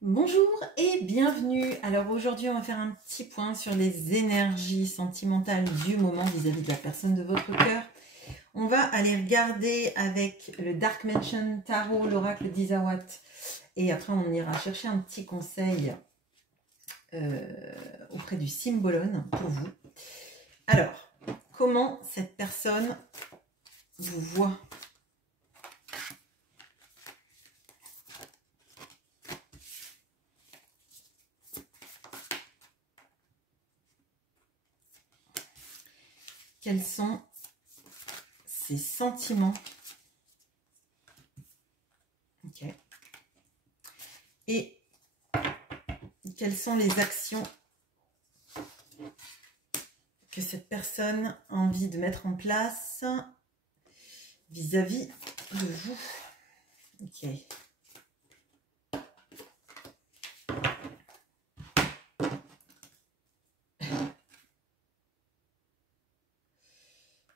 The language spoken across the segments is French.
Bonjour et bienvenue. Alors aujourd'hui on va faire un petit point sur les énergies sentimentales du moment vis-à-vis de la personne de votre cœur. On va aller regarder avec le Dark Mansion Tarot, l'oracle d'Isawat, et après on ira chercher un petit conseil auprès du Symbolone pour vous. Alors, comment cette personne vous voit ? Quels sont ses sentiments? Ok. Et quelles sont les actions que cette personne a envie de mettre en place vis-à-vis de vous? Ok.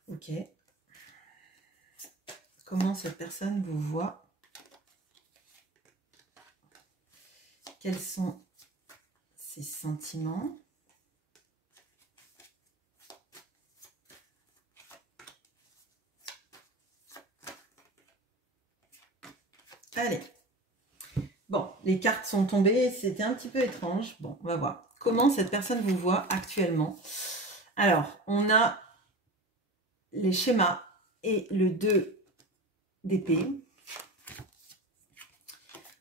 Ok. Comment cette personne vous voit? Quels sont ses sentiments? Allez. Bon, les cartes sont tombées, c'était un petit peu étrange. Bon, on va voir. Comment cette personne vous voit actuellement? Alors, on a les schémas et le 2 d'épée.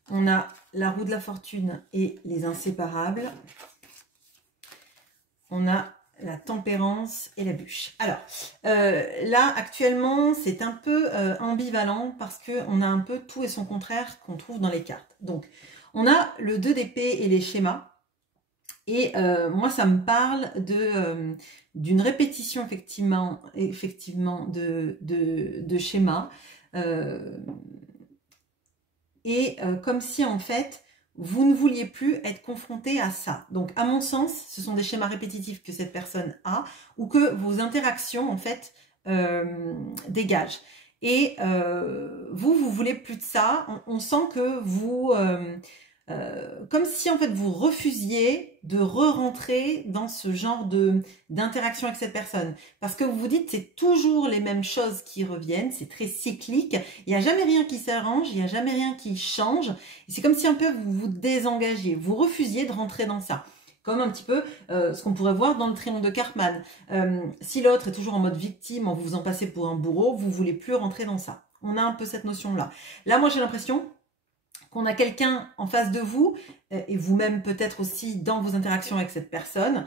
On a la roue de la fortune et les inséparables. On a la tempérance et la bûche. Alors, là, actuellement, c'est un peu ambivalent parce qu'on a un peu tout et son contraire qu'on trouve dans les cartes. Donc, on a le 2 d'épée et les schémas. Et moi, ça me parle d'une répétition, effectivement de schémas. Comme si, en fait, vous ne vouliez plus être confronté à ça. Donc, à mon sens, ce sont des schémas répétitifs que cette personne a ou que vos interactions, en fait, dégagent. Et vous voulez plus de ça. On sent que vous... comme si en fait vous refusiez de re-rentrer dans ce genre d'interaction avec cette personne. Parce que vous vous dites c'est toujours les mêmes choses qui reviennent, c'est très cyclique, il n'y a jamais rien qui s'arrange, il n'y a jamais rien qui change. Et c'est comme si un peu vous vous désengagiez, vous refusiez de rentrer dans ça. Comme un petit peu ce qu'on pourrait voir dans le triangle de Karpman. Si l'autre est toujours en mode victime, en vous en passez pour un bourreau, vous ne voulez plus rentrer dans ça. On a un peu cette notion-là. Là, moi j'ai l'impression qu'on a quelqu'un en face de vous, et vous-même peut-être aussi dans vos interactions avec cette personne,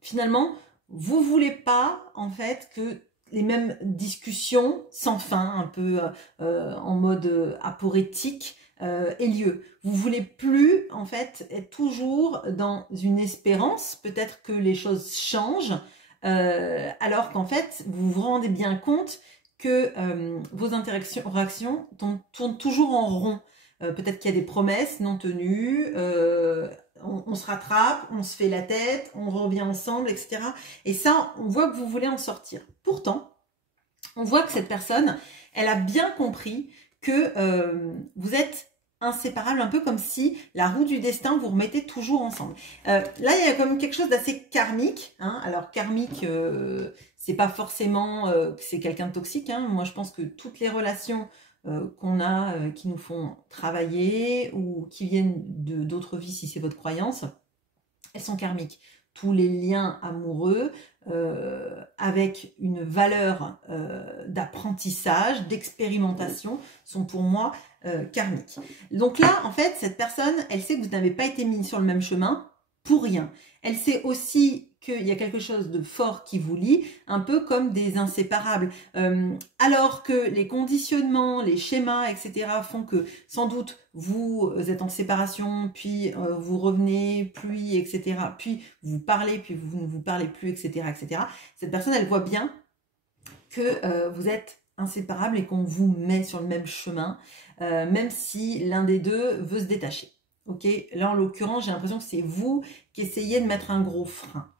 finalement, vous ne voulez pas en fait que les mêmes discussions sans fin, un peu en mode aporétique, aient lieu. Vous ne voulez plus en fait être toujours dans une espérance, peut-être que les choses changent, alors qu'en fait, vous vous rendez bien compte que vos réactions tournent toujours en rond. Peut-être qu'il y a des promesses non tenues, on se rattrape, on se fait la tête, on revient ensemble, etc. Et ça, on voit que vous voulez en sortir. Pourtant, on voit que cette personne, elle a bien compris que vous êtes inséparables, un peu comme si la roue du destin vous remettait toujours ensemble. Là, il y a quand même quelque chose d'assez karmique. Hein. Alors, karmique, c'est pas forcément que c'est quelqu'un de toxique. Hein. Moi, je pense que toutes les relations qu'on a, qui nous font travailler ou qui viennent d'autres vies, si c'est votre croyance, elles sont karmiques. Tous les liens amoureux avec une valeur d'apprentissage, d'expérimentation sont pour moi karmiques. Donc là, en fait, cette personne, elle sait que vous n'avez pas été mis sur le même chemin pour rien. Elle sait aussi qu'il y a quelque chose de fort qui vous lie, un peu comme des inséparables. Alors que les conditionnements, les schémas, etc. font que sans doute vous êtes en séparation, puis vous revenez, puis etc. Puis vous parlez, puis vous ne vous parlez plus, etc. etc. Cette personne, elle voit bien que vous êtes inséparables et qu'on vous met sur le même chemin, même si l'un des deux veut se détacher. Ok, là en l'occurrence, j'ai l'impression que c'est vous qui essayez de mettre un gros frein.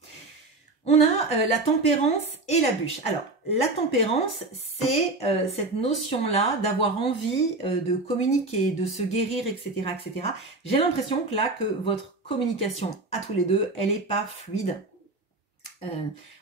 On a la tempérance et la bûche. Alors, la tempérance, c'est cette notion-là d'avoir envie de communiquer, de se guérir, etc., etc. J'ai l'impression que là, que votre communication à tous les deux, elle n'est pas fluide.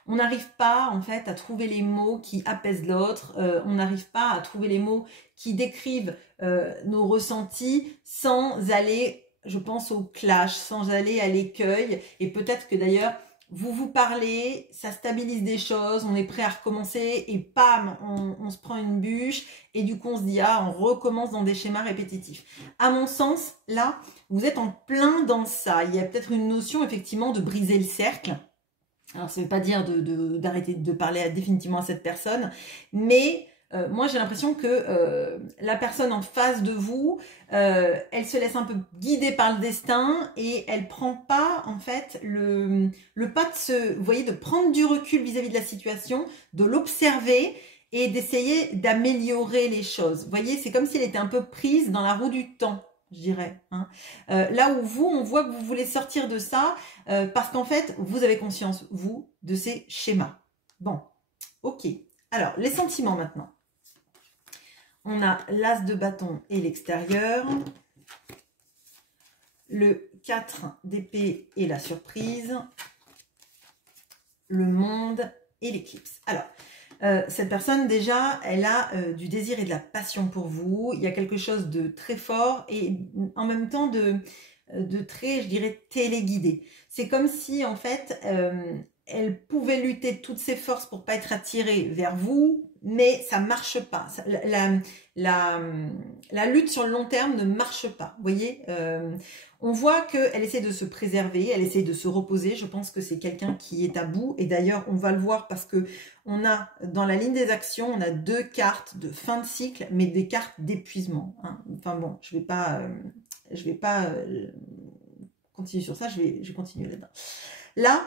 On n'arrive pas en fait à trouver les mots qui apaisent l'autre, on n'arrive pas à trouver les mots qui décrivent nos ressentis sans aller, je pense, au clash, sans aller à l'écueil. Et peut-être que d'ailleurs, vous parlez, ça stabilise des choses, on est prêt à recommencer et pam, on se prend une bûche et du coup on se dit ah, on recommence dans des schémas répétitifs. À mon sens, là, vous êtes en plein dans ça. Il y a peut-être une notion effectivement de briser le cercle. Alors, ça ne veut pas dire d'arrêter de parler définitivement à cette personne, mais moi, j'ai l'impression que la personne en face de vous, elle se laisse un peu guider par le destin et elle prend pas, en fait, le pas de vous voyez, de prendre du recul vis-à-vis de la situation, de l'observer et d'essayer d'améliorer les choses. Vous voyez, c'est comme si elle était un peu prise dans la roue du temps, je dirais. Hein. Là où vous, on voit que vous voulez sortir de ça, parce qu'en fait, vous avez conscience, vous, de ces schémas. Bon, ok. Alors, les sentiments maintenant. On a l'as de bâton et l'extérieur. Le 4 d'épée et la surprise. Le monde et l'éclipse. Alors, cette personne, déjà, elle a du désir et de la passion pour vous. Il y a quelque chose de très fort et en même temps de très, je dirais, téléguidé. C'est comme si, en fait, elle pouvait lutter de toutes ses forces pour pas être attirée vers vous, mais ça marche pas. La lutte sur le long terme ne marche pas. Vous voyez, on voit qu'elle essaie de se préserver, elle essaie de se reposer. Je pense que c'est quelqu'un qui est à bout. Et d'ailleurs, on va le voir parce que on a, dans la ligne des actions, on a 2 cartes de fin de cycle, mais des cartes d'épuisement. Hein. Enfin bon, je vais pas continuer sur ça, je vais continuer là-dedans. Là,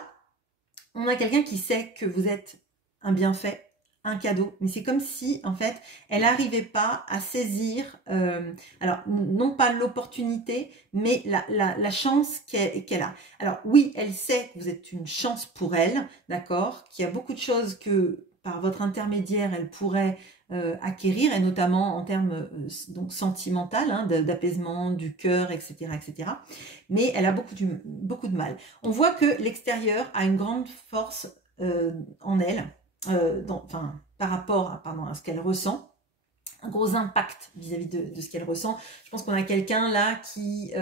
on a quelqu'un qui sait que vous êtes un bienfait, un cadeau, mais c'est comme si, en fait, elle n'arrivait pas à saisir, alors, non pas l'opportunité, mais la chance qu'elle a. Alors, oui, elle sait que vous êtes une chance pour elle, d'accord, qu'il y a beaucoup de choses que, par votre intermédiaire, elle pourrait acquérir, et notamment en termes donc sentimental, hein, d'apaisement du cœur, etc., etc. Mais elle a beaucoup de mal. On voit que l'extérieur a une grande force en elle, par rapport à ce qu'elle ressent, un gros impact vis-à-vis de ce qu'elle ressent. Je pense qu'on a quelqu'un là qui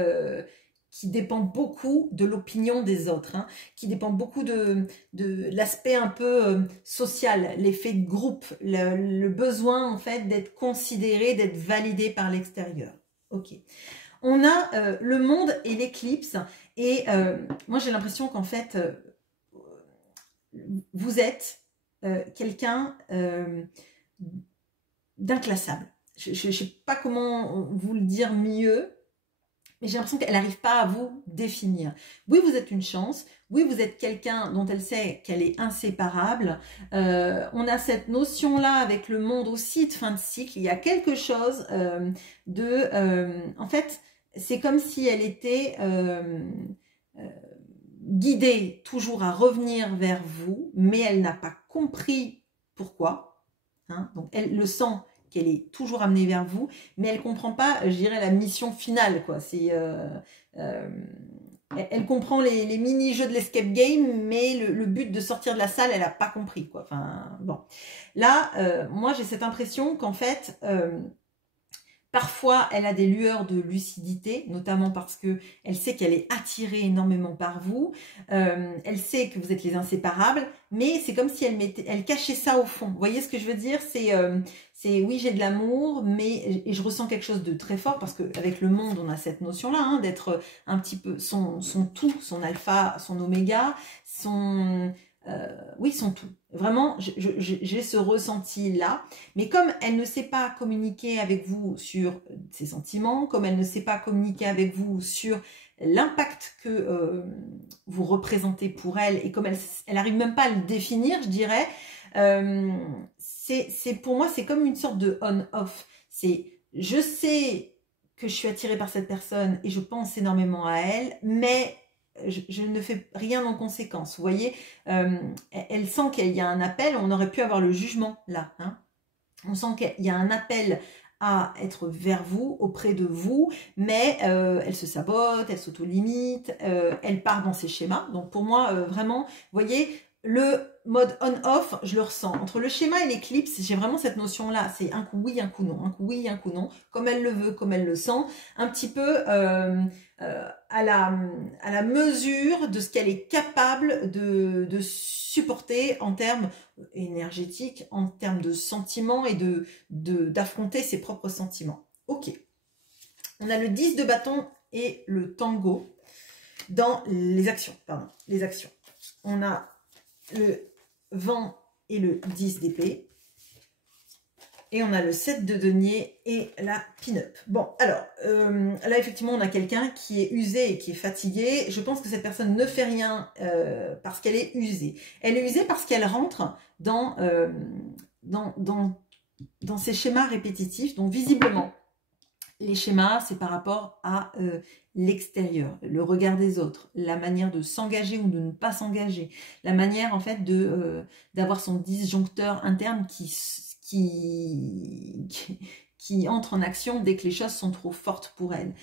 dépend beaucoup de l'opinion des autres, hein, qui dépend beaucoup de l'aspect un peu social, l'effet de groupe, le besoin en fait d'être considéré, d'être validé par l'extérieur. Ok. On a le monde et l'éclipse et moi j'ai l'impression qu'en fait vous êtes quelqu'un d'inclassable. Je ne sais pas comment vous le dire mieux, mais j'ai l'impression qu'elle n'arrive pas à vous définir. Oui, vous êtes une chance. Oui, vous êtes quelqu'un dont elle sait qu'elle est inséparable. On a cette notion-là avec le monde aussi de fin de cycle. Il y a quelque chose en fait, c'est comme si elle était guidée toujours à revenir vers vous, mais elle n'a pas compris pourquoi. Hein, donc, elle le sent qu'elle est toujours amenée vers vous, mais elle comprend pas, je dirais, la mission finale, quoi. C'est, elle comprend les mini-jeux de l'escape game, mais le but de sortir de la salle, elle n'a pas compris, quoi. Enfin, bon. Là, moi, j'ai cette impression qu'en fait, parfois, elle a des lueurs de lucidité, notamment parce que elle sait qu'elle est attirée énormément par vous. Elle sait que vous êtes les inséparables, mais c'est comme si elle cachait ça au fond. Vous voyez ce que je veux dire? C'est oui, j'ai de l'amour, mais et je ressens quelque chose de très fort parce qu'avec le monde, on a cette notion-là, hein, d'être un petit peu son tout, son alpha, son oméga, oui, son tout. Vraiment, j'ai ce ressenti-là. Mais comme elle ne sait pas communiquer avec vous sur ses sentiments, comme elle ne sait pas communiquer avec vous sur l'impact que vous représentez pour elle, et comme elle n'arrive même pas à le définir, je dirais, pour moi, c'est comme une sorte de on-off. C'est, je sais que je suis attirée par cette personne et je pense énormément à elle, mais je ne fais rien en conséquence. Vous voyez, elle sent qu'il y a un appel, on aurait pu avoir le jugement là. Hein. On sent qu'il y a un appel à être vers vous, auprès de vous, mais elle se sabote, elle s'auto-limite, elle part dans ses schémas. Donc pour moi, vraiment, vous voyez, le mode on-off, je le ressens. Entre le schéma et l'éclipse, j'ai vraiment cette notion-là. C'est un coup oui, un coup non, un coup oui, un coup non, comme elle le veut, comme elle le sent, un petit peu à la mesure de ce qu'elle est capable de supporter en termes énergétiques, en termes de sentiments et d'affronter ses propres sentiments. Ok. On a le 10 de bâton et le tango dans les actions. Pardon, les actions. On a le vent et le 10 d'épée. Et on a le 7 de denier et la pin-up. Bon, alors, là, effectivement, on a quelqu'un qui est usé et qui est fatigué. Je pense que cette personne ne fait rien parce qu'elle est usée. Elle est usée parce qu'elle rentre dans ces schémas répétitifs. Donc, visiblement, les schémas, c'est par rapport à l'extérieur, le regard des autres, la manière de s'engager ou de ne pas s'engager, la manière, en fait, d'avoir son disjoncteur interne qui entre en action dès que les choses sont trop fortes pour elle.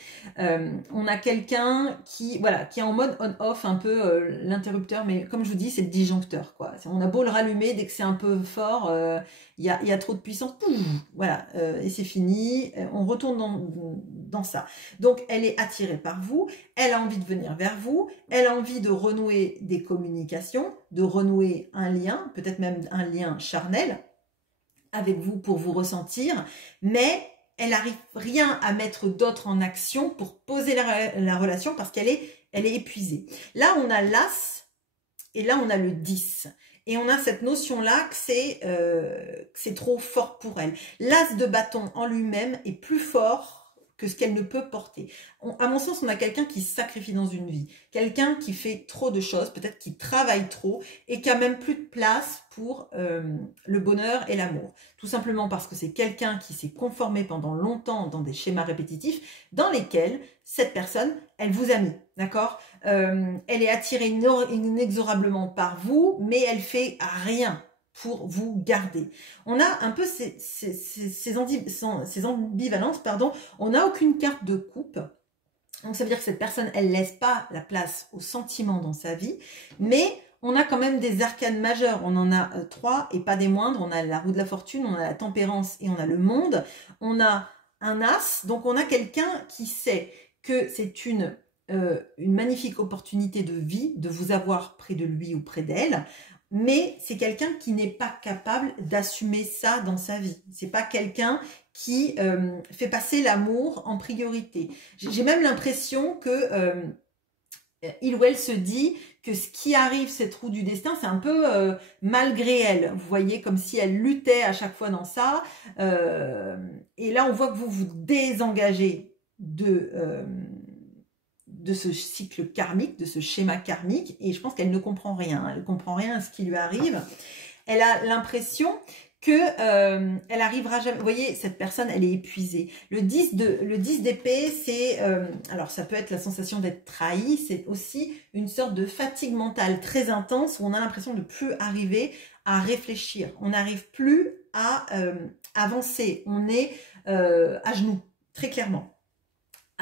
On a quelqu'un qui est en mode on-off, un peu l'interrupteur, mais comme je vous dis, c'est le disjoncteur, quoi. On a beau le rallumer, dès que c'est un peu fort, il y a trop de puissance, pouf, voilà, et c'est fini, on retourne dans ça. Donc, elle est attirée par vous, elle a envie de venir vers vous, elle a envie de renouer des communications, de renouer un lien, peut-être même un lien charnel, avec vous pour vous ressentir, mais elle n'arrive rien à mettre d'autre en action pour poser la relation parce qu'elle est épuisée. Là, on a l'As et là, on a le 10. Et on a cette notion-là que c'est trop fort pour elle. L'As de bâton en lui-même est plus fort que ce qu'elle ne peut porter. À mon sens, on a quelqu'un qui se sacrifie dans une vie, quelqu'un qui fait trop de choses, peut-être qui travaille trop et qui a même plus de place pour le bonheur et l'amour. Tout simplement parce que c'est quelqu'un qui s'est conformé pendant longtemps dans des schémas répétitifs dans lesquels cette personne, elle vous a mis, d'accord ? Elle est attirée inexorablement par vous, mais elle fait rien pour vous garder. On a un peu ces ambivalences, pardon. On n'a aucune carte de coupe. Donc ça veut dire que cette personne, elle laisse pas la place aux sentiments dans sa vie, mais on a quand même des arcanes majeures. On en a 3 et pas des moindres. On a la roue de la fortune, on a la tempérance et on a le monde. On a un as, donc on a quelqu'un qui sait que c'est une magnifique opportunité de vie, de vous avoir près de lui ou près d'elle, mais c'est quelqu'un qui n'est pas capable d'assumer ça dans sa vie. C'est pas quelqu'un qui fait passer l'amour en priorité. J'ai même l'impression que il ou elle se dit que ce qui arrive, cette roue du destin, c'est un peu malgré elle. Vous voyez, comme si elle luttait à chaque fois dans ça. Et là, on voit que vous vous désengagez de ce cycle karmique, de ce schéma karmique, et je pense qu'elle ne comprend rien. Elle ne comprend rien à ce qui lui arrive. Elle a l'impression que elle arrivera jamais. Vous voyez, cette personne, elle est épuisée. Le 10 d'épée, c'est alors ça peut être la sensation d'être trahi, c'est aussi une sorte de fatigue mentale très intense où on a l'impression de ne plus arriver à réfléchir. On n'arrive plus à avancer. On est à genoux, très clairement.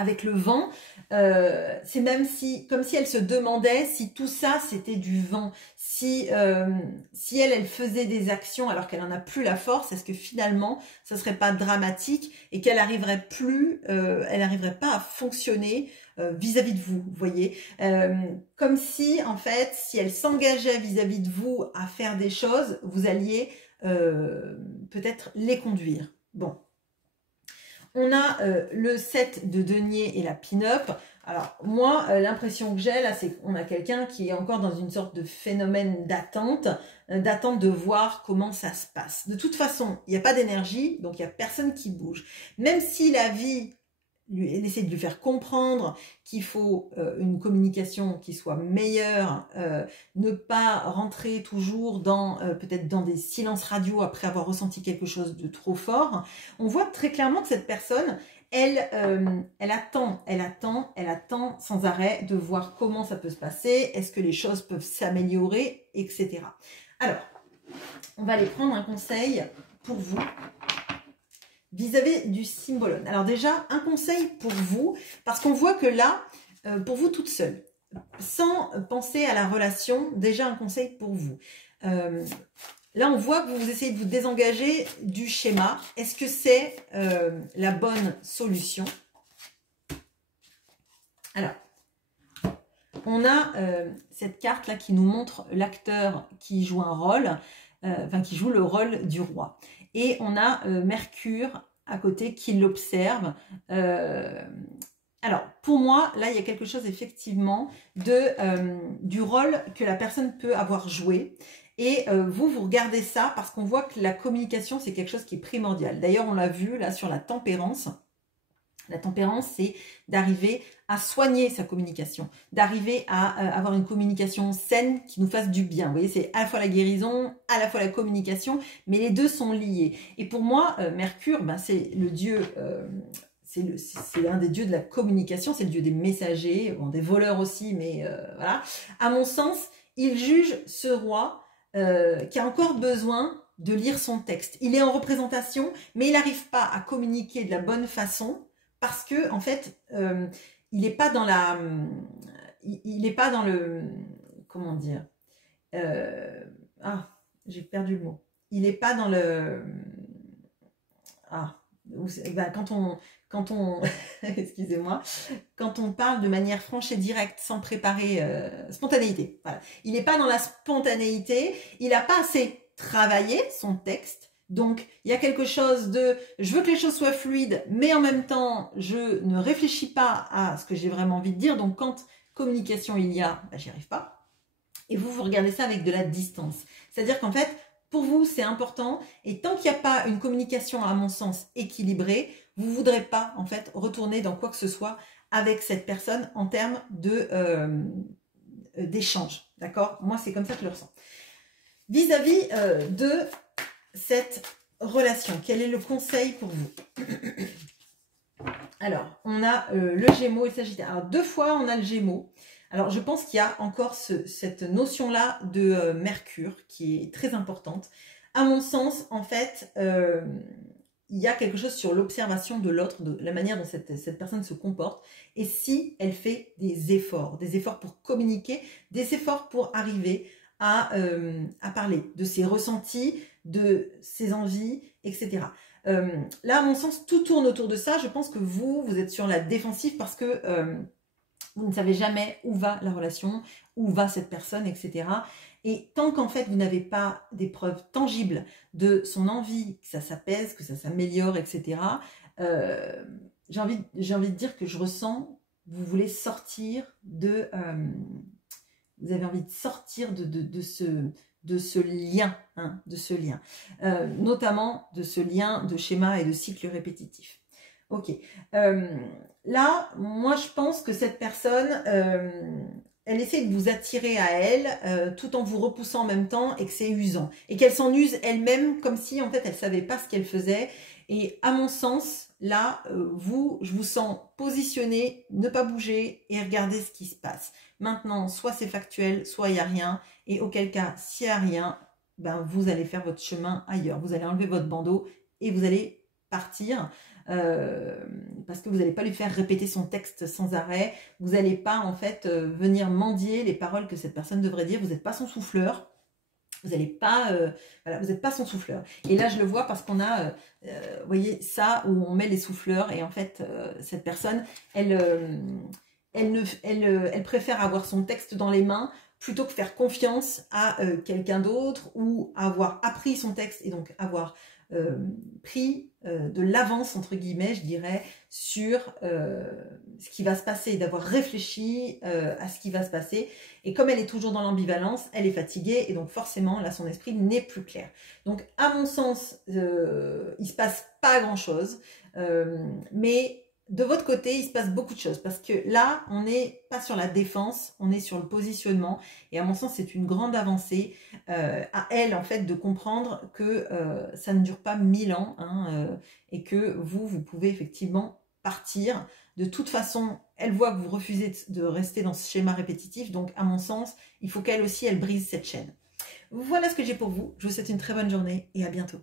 Avec le vent, c'est même comme si elle se demandait si tout ça c'était du vent, si elle faisait des actions alors qu'elle n'en a plus la force, est-ce que finalement ça serait pas dramatique et qu'elle arriverait pas à fonctionner vis-à-vis de vous, vous voyez, comme si en fait si elle s'engageait vis-à-vis de vous à faire des choses, vous alliez peut-être les conduire. Bon. On a le 7 de denier et la pin-up. Alors, moi, l'impression que j'ai, là, c'est qu'on a quelqu'un qui est encore dans une sorte de phénomène d'attente de voir comment ça se passe. De toute façon, il n'y a pas d'énergie, donc il n'y a personne qui bouge. Même si la vie elle essaie de lui faire comprendre qu'il faut une communication qui soit meilleure, ne pas rentrer toujours peut-être dans des silences radio après avoir ressenti quelque chose de trop fort. On voit très clairement que cette personne, elle attend sans arrêt de voir comment ça peut se passer, est-ce que les choses peuvent s'améliorer, etc. Alors, on va aller prendre un conseil pour vous vis-à-vis du Symbolone. Alors déjà, un conseil pour vous, parce qu'on voit que là, pour vous toute seule, sans penser à la relation, déjà un conseil pour vous. Là, on voit que vous essayez de vous désengager du schéma. Est-ce que c'est la bonne solution? Alors, on a cette carte-là qui nous montre l'acteur qui joue un rôle, qui joue le rôle du roi. Et on a Mercure à côté qui l'observe. Alors, pour moi, là, il y a quelque chose effectivement du rôle que la personne peut avoir joué. Et vous regardez ça parce qu'on voit que la communication, c'est quelque chose qui est primordial. D'ailleurs, on l'a vu là sur la tempérance. La tempérance, c'est d'arriver à soigner sa communication, d'arriver à avoir une communication saine qui nous fasse du bien. Vous voyez, c'est à la fois la guérison, à la fois la communication, mais les deux sont liés. Et pour moi, Mercure, c'est le dieu... c'est l'un des dieux de la communication, c'est le dieu des messagers, bon, des voleurs aussi, mais voilà. À mon sens, il juge ce roi qui a encore besoin de lire son texte. Il est en représentation, mais il n'arrive pas à communiquer de la bonne façon parce que en fait, il n'est pas dans la, il n'est pas dans le, comment dire, j'ai perdu le mot. Il n'est pas dans le, quand on excusez-moi, quand on parle de manière franche et directe, sans préparer, spontanéité. Voilà. Il n'est pas dans la spontanéité, il n'a pas assez travaillé son texte. Donc, il y a quelque chose de, je veux que les choses soient fluides, mais en même temps, je ne réfléchis pas à ce que j'ai vraiment envie de dire. Donc, quand communication il y a, j'y arrive pas. Et vous regardez ça avec de la distance. C'est-à-dire qu'en fait, pour vous, c'est important. Et tant qu'il n'y a pas une communication, à mon sens, équilibrée, vous ne voudrez pas, en fait, retourner dans quoi que ce soit avec cette personne en termes d'échange. D'accord? Moi, c'est comme ça que je le ressens. Vis-à-vis de cette relation, quel est le conseil pour vous? Alors, on a le Gémeaux et le Sagittaire. Alors, 2 fois, on a le Gémeaux. Alors, je pense qu'il y a encore cette notion-là de Mercure qui est très importante. À mon sens, en fait, il y a quelque chose sur l'observation de l'autre, de la manière dont cette personne se comporte, et si elle fait des efforts pour communiquer, des efforts pour arriver à parler de ses ressentis, de ses envies, etc. Là, à mon sens, tout tourne autour de ça. Je pense que vous êtes sur la défensive parce que vous ne savez jamais où va la relation, où va cette personne, etc. Et tant qu'en fait, vous n'avez pas des preuves tangibles de son envie, que ça s'apaise, que ça s'améliore, etc., j'ai envie de dire que je ressens, vous voulez sortir de... vous avez envie de sortir de ce lien, notamment de ce lien de schéma et de cycle répétitif. Ok. Là, moi, je pense que cette personne, elle essaie de vous attirer à elle, tout en vous repoussant en même temps, et que c'est usant. Et qu'elle s'en use elle-même, comme si, en fait, elle ne savait pas ce qu'elle faisait. Et à mon sens, là, je vous sens positionné, ne pas bouger et regarder ce qui se passe. Maintenant, soit c'est factuel, soit il n'y a rien. Et auquel cas, s'il n'y a rien, ben, vous allez faire votre chemin ailleurs. Vous allez enlever votre bandeau et vous allez partir. Parce que vous n'allez pas lui faire répéter son texte sans arrêt. Vous n'allez pas, en fait, venir mendier les paroles que cette personne devrait dire. Vous n'êtes pas son souffleur. Vous n'allez pas, voilà, vous n'êtes pas son souffleur. Et là, je le vois parce qu'on a, vous voyez, ça où on met les souffleurs. Et en fait, cette personne, elle préfère avoir son texte dans les mains plutôt que faire confiance à quelqu'un d'autre ou avoir appris son texte et donc avoir pris de l'avance, entre guillemets, je dirais, sur ce qui va se passer, d'avoir réfléchi à ce qui va se passer. Et comme elle est toujours dans l'ambivalence, elle est fatiguée et donc forcément, là, son esprit n'est plus clair. Donc, à mon sens, il ne se passe pas grand-chose, mais de votre côté, il se passe beaucoup de choses parce que là, on n'est pas sur la défense, on est sur le positionnement. Et à mon sens, c'est une grande avancée à elle, en fait, de comprendre que ça ne dure pas 1000 ans et que vous pouvez effectivement partir. De toute façon, elle voit que vous refusez de rester dans ce schéma répétitif. Donc, à mon sens, il faut qu'elle aussi, elle brise cette chaîne. Voilà ce que j'ai pour vous. Je vous souhaite une très bonne journée et à bientôt.